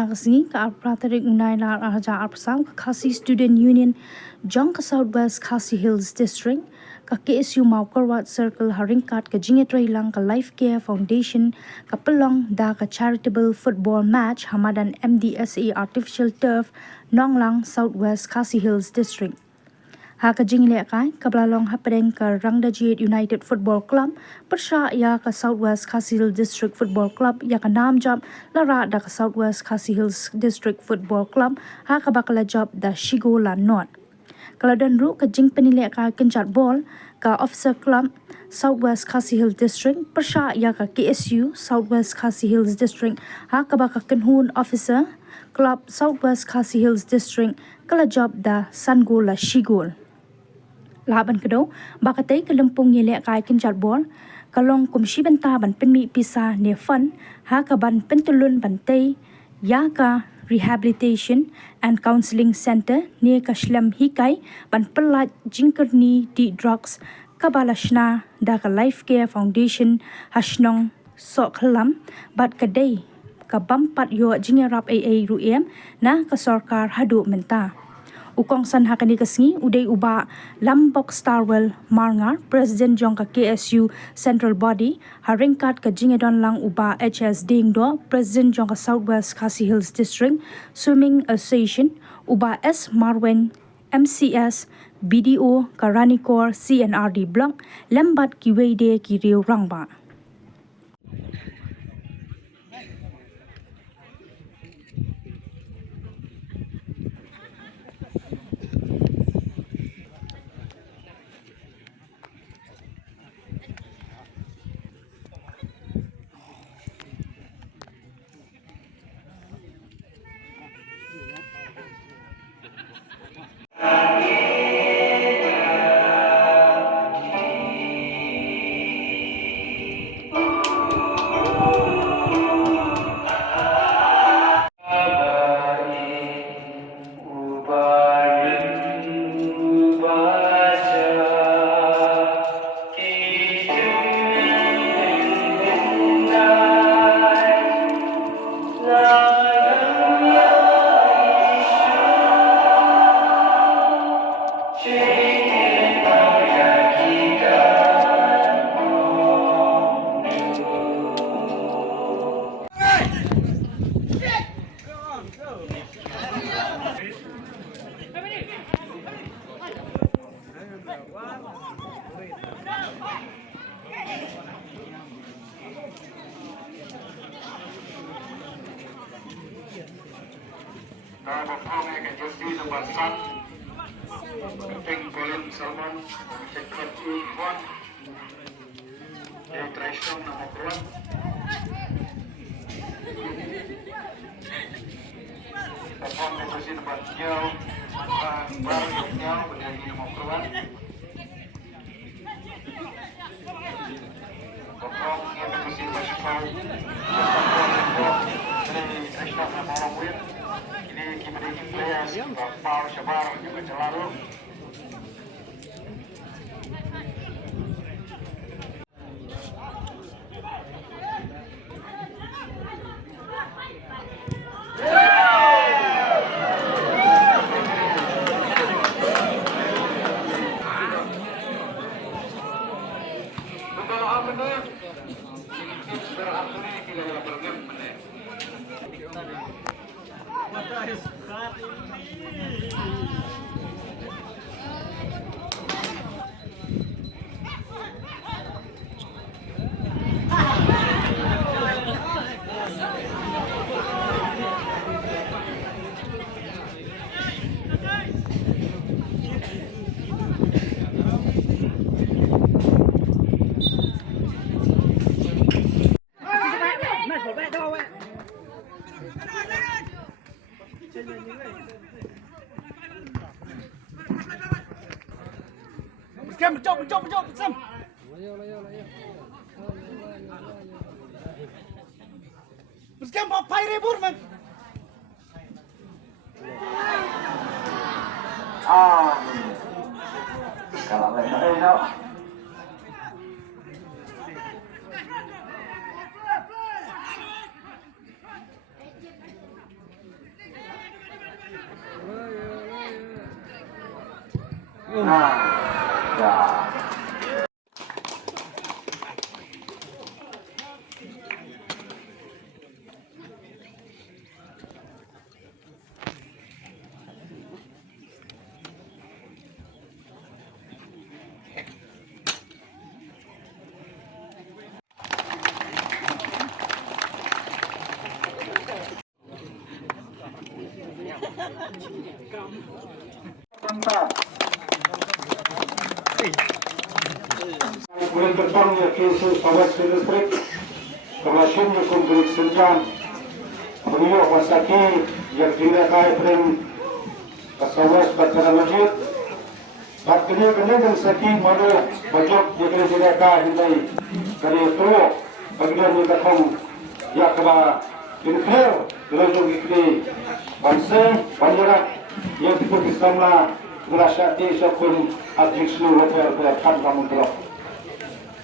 Dagasni ka Praterik Unailar Arja Arpsam ka Khasi Student Union Jong ka Southwest Khasi Hills District ka KSU Maukarwat Circle Haringkat ka Jingetray lang ka Life Care Foundation ka Pelong da ka Charitable Football Match Hamadan MDSA Artificial Turf Nonglang Southwest Khasi Hills District. Ha ka jingle kai kablalong hapadeng ka Rangdajiet United Football Club persya ya ka Southwest Khasi Hills District Football Club ya ka nam job lara da ka Southwest Khasi Hills District Football Club ha ka bakala job da Shigo la not. Kalau dan ru ka jing penilai ka kencat ball ka Officer Club Southwest Khasi Hills District persya ya ka KSU Southwest Khasi Hills District ha ka baka kenhun Officer Club Southwest Khasi Hills District kala job da Sangol la Shigol. Laban kedau bakatay kalempung yele kai kencat bol kalong kumshi benta ban penmi pisa ne fun ha ka ban pentulun bantai ya ka Rehabilitation and Counseling Center ne ka shlam hikai ban pelat jingkerni di drugs kabalashna da ka Life Care Foundation hashnong sok kelam bat kadai ka bampat yo jingerap AA ruem na ka sarkar hadu menta. Ukong san hakani kasngi uday uba Lambok Starwell Marngar President jong ka KSU Central Body haringkat ka jingedon lang uba HS Dingdo President jong ka Southwest Khasi Hills District Swimming Association uba S Marwen MCS BDO ka Ranikor CNRD Block lembat kiwede ki riu rangba. Performing against jersey number 7, Captain Colin Salman, Secret 1, Traisham nomor 2, performing jersey number 3, Baru Nyau, berdiri nomor 2, performing jersey number 10, Traisham nomor 1. Ini kimberly players Paul Shabar juga selalu Mencop. Meski mau pakai rebur man. Kalau lain Nah, ya. Kemudian bertanya ke sahabat listrik, kelasnya kumpul senjam, beliau wasaki yang tidak kaya dengan sahabat bacaran masjid, batnya dengan saki malu bajak yang tidak kaya hindai, dari itu bagian yang datang ya kena infer, lalu ikli bangsa banyak yang diputuskan lah berasati sekun adjik seluruh perkan kamu terus.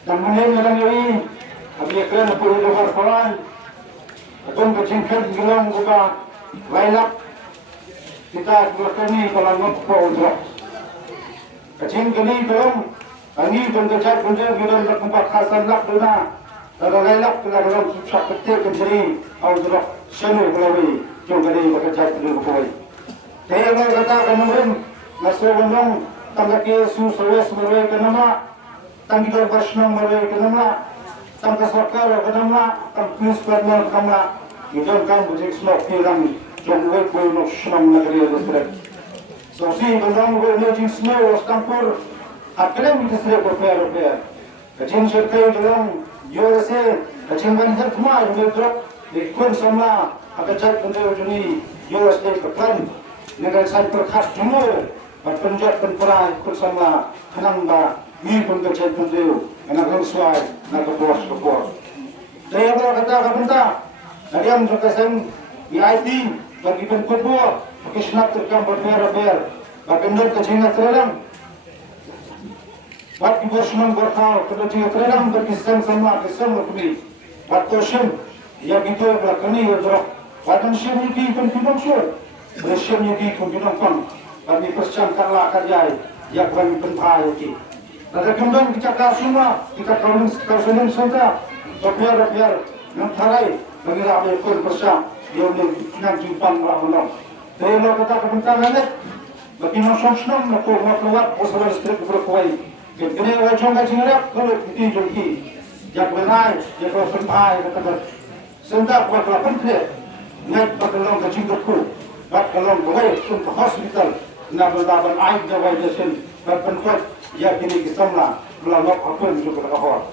Dan mengenai ini, abi kerana perlu berkorban, akan berjingkir gelang juga, layak kita berkini kalau ngapa untuk. Kecing kini dalam, ani berdekat berdekat dalam tempat khasan lak duna, kalau layak kita dalam susah ketik keciri, untuk seni melalui juga ini berdekat berdekat. Saya berkata kemudian, masuk undang tangga kesu sewes melalui kenama. Tanggi bersnong melalui kenamla, tangga sokar kenamla, tang plus pernah kenamla, itu kan bujuk snok hilang, jomwe kue nok snong negeri itu. So si bendang kue nojing snow stampur, akhirnya kita sudah berpera. Kecil cerita dalam USA, kecil banyak kemar betul, ikut sama akajat benda ujuni USA kepan, negara saya berkhas jumur, berpenjat penperai ikut sama kenamba. Ini pun kerja pun dia, anak sesuai, nak kepos. Saya berkata kepada, tadi yang terkesan di IT bagi penkuat, pakai snap terkam berber, bagian kecilnya terang, bagi bersenang berkau, kecilnya terang berkisah sama lebih, bagi sen, ya kita berkini bergerak, bagi sen ini pun pinang sur, sen ini pun pinang pang, bagi percangkatlah kerja, ya bagi penpai ini. Ada kembang kita semua, kita kausunin saja, biar yang tarai bagi rakyat pun bersama, dia nak jumpang rakyat. Dari lo kata kebentangan bagi masyarakat senang, nak keluar, usaha listrik berkuai. Jadi wajah ngaji ngerak, kalau kita jumpi, jak benai, jak penpai, kata sentak buat lapan dia, naik bakalong ngaji berku, bakalong boleh untuk hospital, nak melawan air jawab jasen, berpenkuat. Ya kini kita melalui apa yang juga terkawal.